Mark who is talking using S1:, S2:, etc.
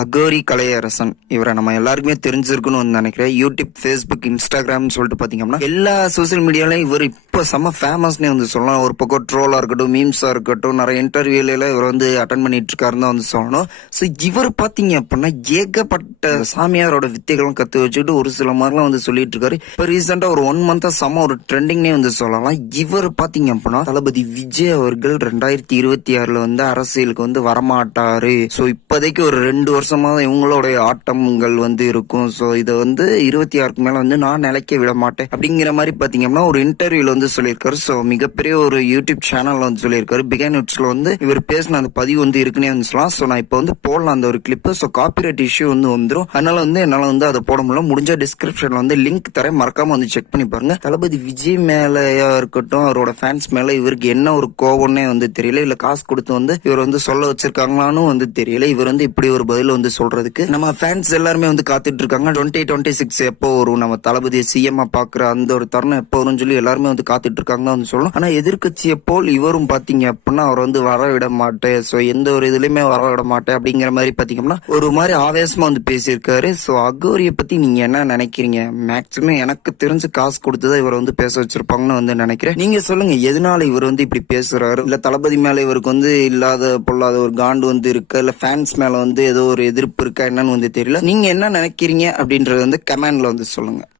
S1: அகோரி கலையரசன். இவரை நம்ம எல்லாருக்குமே தெரிஞ்சிருக்கணும்னு நினைக்கிறேன். யூடியூப் ஃபேஸ்புக் இன்ஸ்டாகிராம் சொல்லிட்டு பாத்தீங்கன்னா எல்லா சோசியல் மீடியாலையும் இவர் இப்போ செம்ம ஃபேமஸ்னே வந்து சொல்லலாம். ஒரு பக்கம் ட்ரோலாக இருக்கட்டும் மீம்ஸாக இருக்கட்டும் நிறைய இன்டர்வியூல இவர் வந்து அட்டன் பண்ணிட்டு இருக்காருன்னு தான் வந்து சொல்லணும். ஸோ இவர் பார்த்தீங்க அப்படின்னா ஏகப்பட்ட சாமியாரோட வித்தைகளும் கற்று வச்சுட்டு ஒரு சில மாதிரிலாம் வந்து சொல்லிட்டு இருக்காரு. இப்போ ரீசெண்டாக ஒரு ஒன் மந்த்தாக செம்ம ஒரு ட்ரெண்டிங்னே வந்து சொல்லலாம். இவர் பார்த்தீங்க அப்படின்னா தளபதி விஜய் அவர்கள் ரெண்டாயிரத்தி இருபத்தி ஆறில் வந்து அரசியலுக்கு வந்து வரமாட்டாரு. ஸோ இப்போதைக்கு ஒரு ரெண்டு வருஷமா இவங்களோடைய இவங்களுடைய ஆட்டங்கள் வந்து இருக்கும். ஸோ இதை வந்து இருபத்தி ஆறுக்கு மேலே வந்து நான் நிலைக்க விட மாட்டேன். அப்படிங்கிற மாதிரி பார்த்தீங்கன்னா ஒரு இன்டர்வியூல வந்து சொல்லியிருக்காரு. ஸோ மிகப்பெரிய ஒரு யூடியூப் சேனல் வந்து சொல்லியிருக்காரு. பிகை நியூட்ஸில் வந்து இவர் பேசின அந்த பதிவு வந்து இருக்குன்னே வந்து சொல்லலாம். ஸோ நான் இப்போ வந்து போடலாம் அந்த ஒரு கிளிப்பு ஸோ காப்பிரைட் இஷ்யூ வந்து வந்துடும் அதனால வந்து என்னால் வந்து அதை போட முடியல. முடிஞ்ச டிஸ்கிரிப்ஷனில் வந்து லிங்க் தரேன். மறக்காம வந்து செக் பண்ணி பாருங்க. தளபதி விஜய் மேலேயா இருக்கட்டும் அவரோட ஃபேன்ஸ் மேலே இவருக்கு என்ன ஒரு கோவம்னே வந்து தெரியல. இல்லை காசு கொடுத்து வந்து இவர் வந்து சொல்ல வச்சிருக்காங்களான்னு வந்து தெரியல. இவர் வந்து இப்படி ஒரு பதில் வந்து சொல்றதுக்கு நம்ம ஃபேன்ஸ் எல்லாருமே வந்து காத்துட்டு இருக்காங்க. டுவெண்ட்டி டுவெண்ட்டி சிக்ஸ் எப்போ வரும்? நம்ம தளபதி சிஎம்மா பார்க்குற அந்த ஒரு தருணம் எப்போ வரும்னு சொல்லி எல்லாருமே வந்து காத்துட்டு இருக்காங்க வந்து சொல்லணும். ஆனா எதிர்க்கட்சியை போல் இவரும் பாத்தீங்க அப்படின்னா அவர் வந்து வர விட மாட்டேன் சோ எந்த ஒரு இதுலயுமே வர விட மாட்டேன் அப்படிங்கிற மாதிரி பாத்தீங்கன்னா ஒரு மாதிரி ஆவேசமா வந்து பேசியிருக்காரு. சோ அகோரியை பத்தி நீங்க என்ன நினைக்கிறீங்க? மேக்சிமம் எனக்கு தெரிஞ்சு காசு கொடுத்துதான் இவர் வந்து பேச வச்சிருப்பாங்கன்னு வந்து நினைக்கிறேன். நீங்க சொல்லுங்க எதனால இவர் வந்து இப்படி பேசுறாரு? இல்ல தளபதி மேல இவருக்கு வந்து இல்லாத பொல்லாத ஒரு காண்டு வந்து இருக்கா? இல்ல ஃபேன்ஸ் மேல வந்து ஏதோ ஒரு எதிர்ப்பு இருக்கா? என்னன்னு வந்து தெரியல. நீங்க என்ன நினைக்கிறீங்க அப்படின்றது வந்து கமெண்ட்ல வந்து சொல்லுங்க.